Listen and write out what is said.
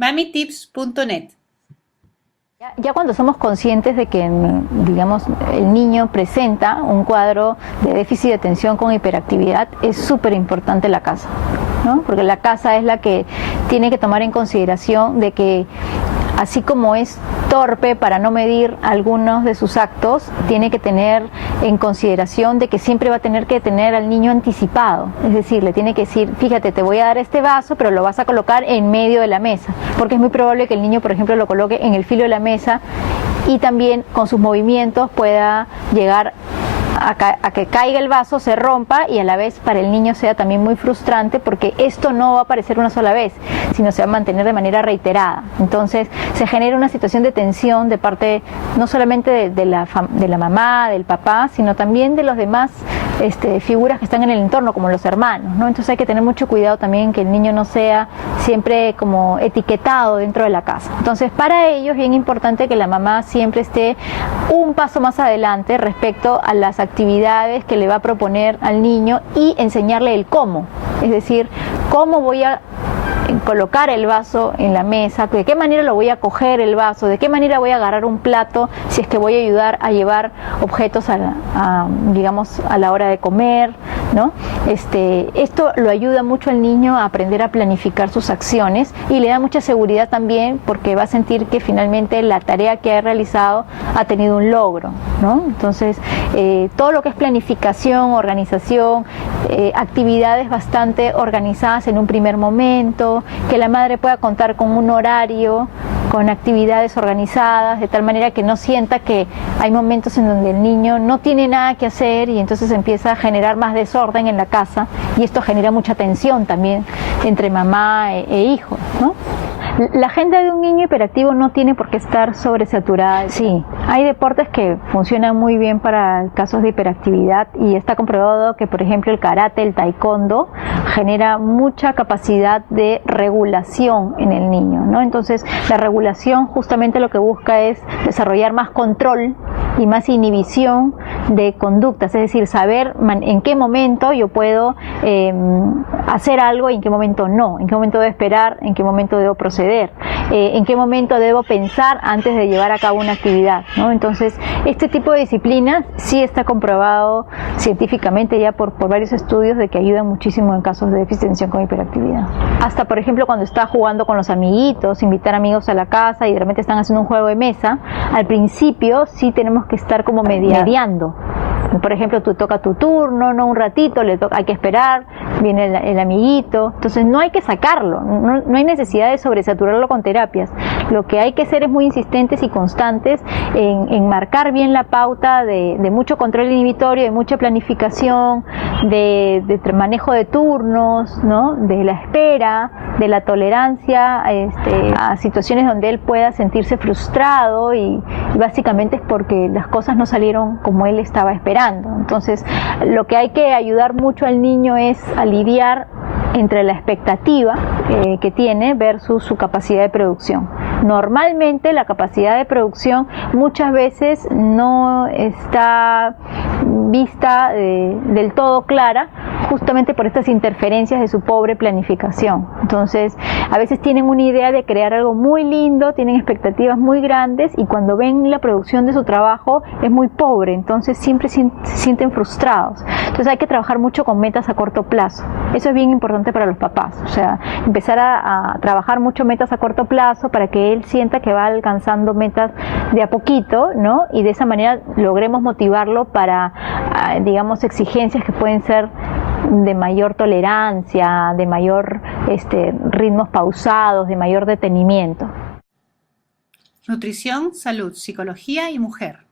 mamitips.net. Ya cuando somos conscientes de que, digamos, el niño presenta un cuadro de déficit de atención con hiperactividad, es súper importante la casa, ¿no? Porque la casa es la que tiene que tomar en consideración de que, así como es torpe para no medir algunos de sus actos, tiene que tener en consideración de que siempre va a tener que tener al niño anticipado. Es decir, le tiene que decir, fíjate, te voy a dar este vaso, pero lo vas a colocar en medio de la mesa, porque es muy probable que el niño, por ejemplo, lo coloque en el filo de la mesa y también con sus movimientos pueda llegar a que caiga el vaso, se rompa, y a la vez para el niño sea también muy frustrante, porque esto no va a aparecer una sola vez, sino se va a mantener de manera reiterada. Entonces se genera una situación de tensión de parte no solamente de la mamá, del papá, sino también de los demás figuras que están en el entorno, como los hermanos, ¿no? Entonces hay que tener mucho cuidado también que el niño no sea siempre como etiquetado dentro de la casa. Entonces para ello es bien importante que la mamá siempre esté un paso más adelante respecto a las actividades que le va a proponer al niño y enseñarle el cómo, es decir, cómo voy a colocar el vaso en la mesa, de qué manera lo voy a coger el vaso, de qué manera voy a agarrar un plato si es que voy a ayudar a llevar objetos digamos, a la hora de comer, ¿no? Esto lo ayuda mucho al niño a aprender a planificar sus acciones y le da mucha seguridad también, porque va a sentir que finalmente la tarea que ha realizado ha tenido un logro, ¿no? Entonces, todo lo que es planificación, organización, actividades bastante organizadas en un primer momento, que la madre pueda contar con un horario, con actividades organizadas, de tal manera que no sienta que hay momentos en donde el niño no tiene nada que hacer y entonces empieza a generar más desorden en la casa, y esto genera mucha tensión también entre mamá e hijo, ¿no? La agenda de un niño hiperactivo no tiene por qué estar sobresaturada. Sí, hay deportes que funcionan muy bien para casos de hiperactividad, y está comprobado que, por ejemplo, el karate, el taekwondo, genera mucha capacidad de regulación en el niño, ¿no? Entonces, la regulación justamente lo que busca es desarrollar más control y más inhibición de conductas, es decir, saber en qué momento yo puedo hacer algo y en qué momento no, en qué momento debo esperar, en qué momento debo proceder, en qué momento debo pensar antes de llevar a cabo una actividad, ¿no? Entonces, este tipo de disciplinas sí está comprobado científicamente ya por varios estudios de que ayudan muchísimo en casos de déficit de atención con hiperactividad. Hasta, por ejemplo, cuando está jugando con los amiguitos, invitar amigos a la casa y de repente están haciendo un juego de mesa, al principio sí tenemos que estar como mediando. Por ejemplo, tú toca tu turno, no un ratito, hay que esperar, viene el amiguito. Entonces no hay que sacarlo, no hay necesidad de sobresaturarlo con terapias. Lo que hay que ser es muy insistentes y constantes en marcar bien la pauta de mucho control inhibitorio, de mucha planificación, de manejo de turnos, ¿no? De la espera, de la tolerancia a situaciones donde él pueda sentirse frustrado, y básicamente es porque las cosas no salieron como él estaba esperando. Entonces, lo que hay que ayudar mucho al niño es a lidiar entre la expectativa que tiene versus su capacidad de producción. Normalmente la capacidad de producción muchas veces no está vista del todo clara, justamente por estas interferencias de su pobre planificación. Entonces, a veces tienen una idea de crear algo muy lindo, tienen expectativas muy grandes, y cuando ven la producción de su trabajo es muy pobre, entonces siempre se sienten frustrados. Entonces hay que trabajar mucho con metas a corto plazo. Eso es bien importante para los papás, o sea, empezar a trabajar mucho metas a corto plazo para que él sienta que va alcanzando metas de a poquito, ¿no? Y de esa manera logremos motivarlo para, digamos, exigencias que pueden ser de mayor tolerancia, de mayor ritmos pausados, de mayor detenimiento. Nutrición, salud, psicología y mujer.